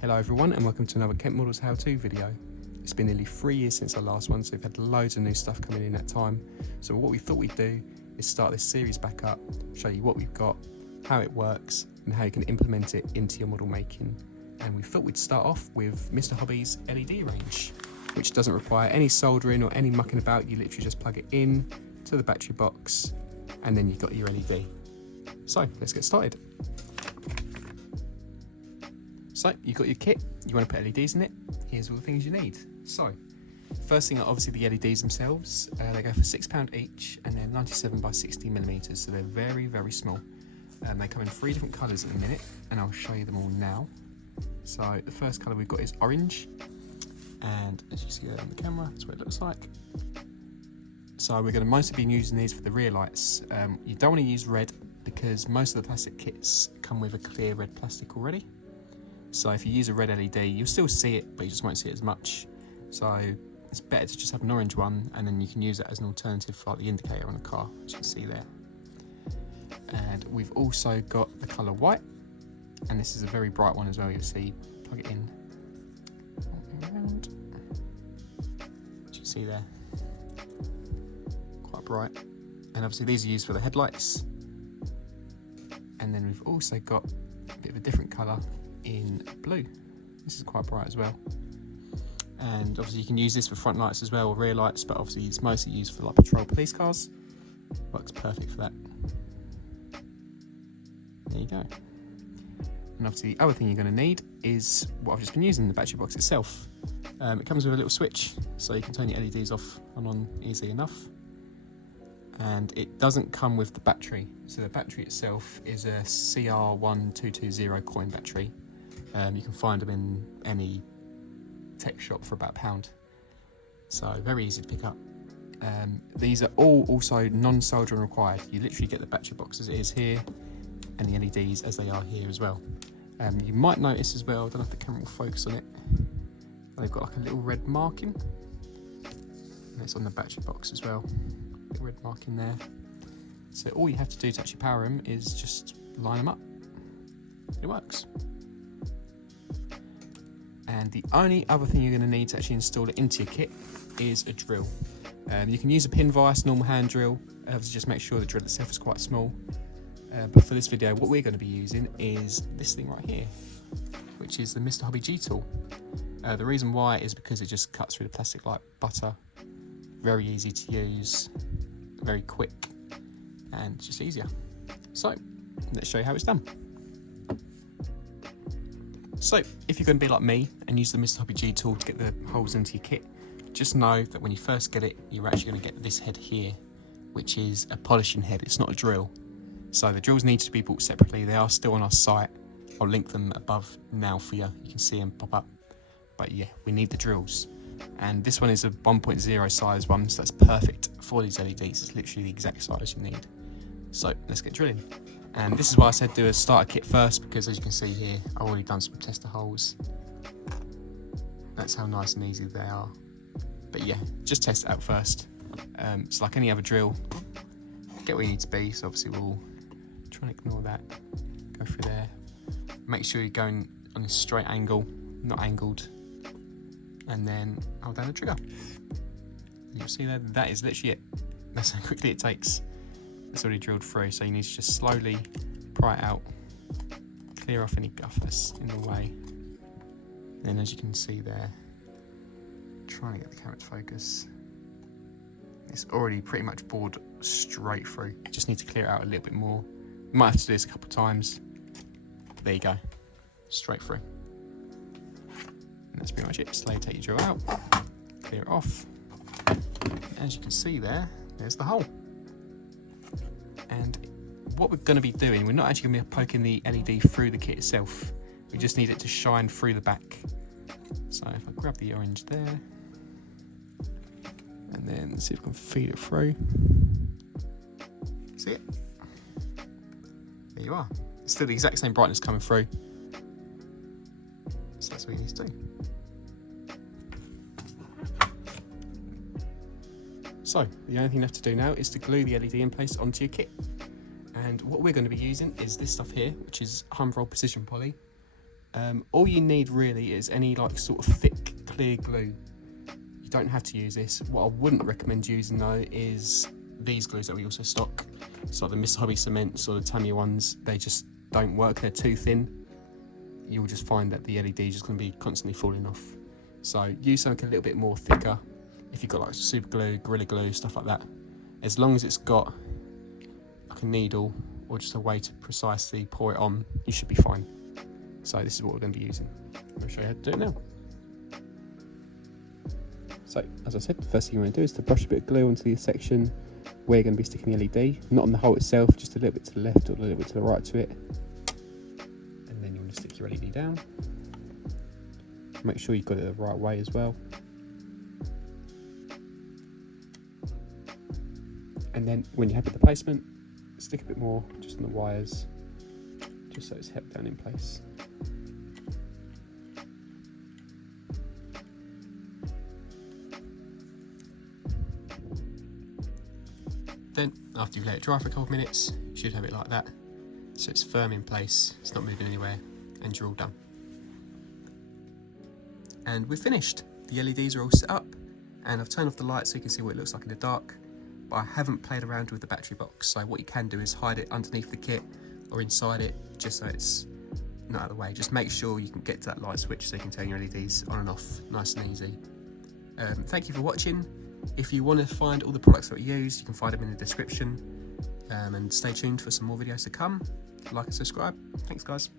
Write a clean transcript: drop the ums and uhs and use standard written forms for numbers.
Hello everyone and welcome to another Kent Models how-to video. It's been nearly 3 years since our last one, so we've had loads of new stuff coming in that time. So what we thought we'd do is start this series back up, show you what we've got, how it works and how you can implement it into your model making. And we thought we'd start off with Mr. Hobby's LED range, which doesn't require any soldering or any mucking about. You literally just plug it in to the battery box and then you've got your LED. So let's get started. So you've got your kit, you want to put LEDs in it, here's all the things you need. So first thing are obviously the LEDs themselves. They go for £6 each and they're 97 by 60mm, so they're very, very small. They come in 3 different colours at the minute and I'll show you them all now. So the first colour we've got is orange, and as you see there on the camera, that's what it looks like. So we're going to mostly be using these for the rear lights. You don't want to use red because most of the plastic kits come with a clear red plastic already. So if you use a red LED, you'll still see it, but you just won't see it as much. So it's better to just have an orange one, and then you can use it as an alternative for like the indicator on the car, as you can see there. And we've also got the colour white, and this is a very bright one as well. You'll see, plug it in, around, as you can see there, quite bright. And obviously these are used for the headlights. And then we've also got a bit of a different colour in blue. This is quite bright as well, and obviously you can use this for front lights as well, or rear lights, but obviously it's mostly used for like patrol police cars. Works perfect for that. There you go. And obviously the other thing you're going to need is what I've just been using, the battery box itself. It comes with a little switch, so you can turn your LEDs off and on easily enough. And it doesn't come with the battery, so the battery itself is a CR1220 coin battery. You can find them in any tech shop for about £1, so very easy to pick up. These are all also non-soldering required. You literally get the battery box as it is here and the LEDs as they are here as well. You might notice as well, I don't know if the camera will focus on it, they've got like a little red marking, and it's on the battery box as well. Red marking there. So all you have to do to actually power them is just line them up. It works. And the only other thing you're going to need to actually install it into your kit is a drill. You can use a pin vise, normal hand drill. Obviously just make sure the drill itself is quite small. But for this video, what we're going to be using is this thing right here, which is the Mr. Hobby G tool. The reason why is because it just cuts through the plastic like butter. Very easy to use, very quick, and just easier. So let's show you how it's done. So if you're going to be like me and use the Mr. Hobby G tool to get the holes into your kit, just know that when you first get it, you're actually going to get this head here, which is a polishing head. It's not a drill. So the drills need to be bought separately. They are still on our site. I'll link them above now for you. You can see them pop up. But yeah, we need the drills. And this one is a 1.0 size one, so that's perfect for these LEDs. It's literally the exact size you need. So let's get drilling. And this is why I said do a starter kit first, because as you can see here, I've already done some tester holes. That's how nice and easy they are. But yeah, just test it out first. It's like any other drill. Get where you need to be, so obviously we'll try and ignore that. Go through there. Make sure you're going on a straight angle, not angled. And then hold down the trigger. You'll see there, that is literally it. That's how quickly it takes. It's already drilled through, so you need to just slowly pry it out, clear off any guff that's in the way. Then as you can see there, trying to get the camera to focus, it's already pretty much bored straight through. You just need to clear it out a little bit more. You might have to do this a couple of times. There you go, straight through. And that's pretty much it. Slowly take your drill out, clear it off. As you can see there, there's the hole. And what we're going to be doing, we're not actually going to be poking the LED through the kit itself. We just need it to shine through the back. So if I grab the orange there, and then see if I can feed it through. See it? There you are. It's still the exact same brightness coming through. So that's what you need to do. So the only thing left to do now is to glue the LED in place onto your kit. And what we're going to be using is this stuff here, which is Humbrol Precision Poly. All you need really is any like sort of thick clear glue. You don't have to use this. What I wouldn't recommend using though is these glues that we also stock. So like the Mr. Hobby cements or the Tamiya ones, they just don't work, they're too thin. You'll just find that the LED is just going to be constantly falling off. So use something a little bit more thicker. If you've got like super glue, Gorilla Glue, stuff like that. As long as it's got like a needle or just a way to precisely pour it on, you should be fine. So this is what we're going to be using. I'm going to show you how to do it now. So as I said, the first thing you want to do is to brush a bit of glue onto the section where you're going to be sticking the LED, not on the hole itself, just a little bit to the left or a little bit to the right to it. And then you want to stick your LED down. Make sure you've got it the right way as well. And then when you're happy with the placement, stick a bit more just on the wires, just so it's held down in place. Then, after you've let it dry for a couple of minutes, you should have it like that. So it's firm in place, it's not moving anywhere, and you're all done. And we're finished. The LEDs are all set up, and I've turned off the light so you can see what it looks like in the dark. But I haven't played around with the battery box, so what you can do is hide it underneath the kit or inside it, just so it's not out of the way. Just make sure you can get to that light switch so you can turn your LEDs on and off nice and easy. Thank you for watching. If you want to find all the products that we use, you can find them in the description. And stay tuned for some more videos to come. Like and subscribe. Thanks guys.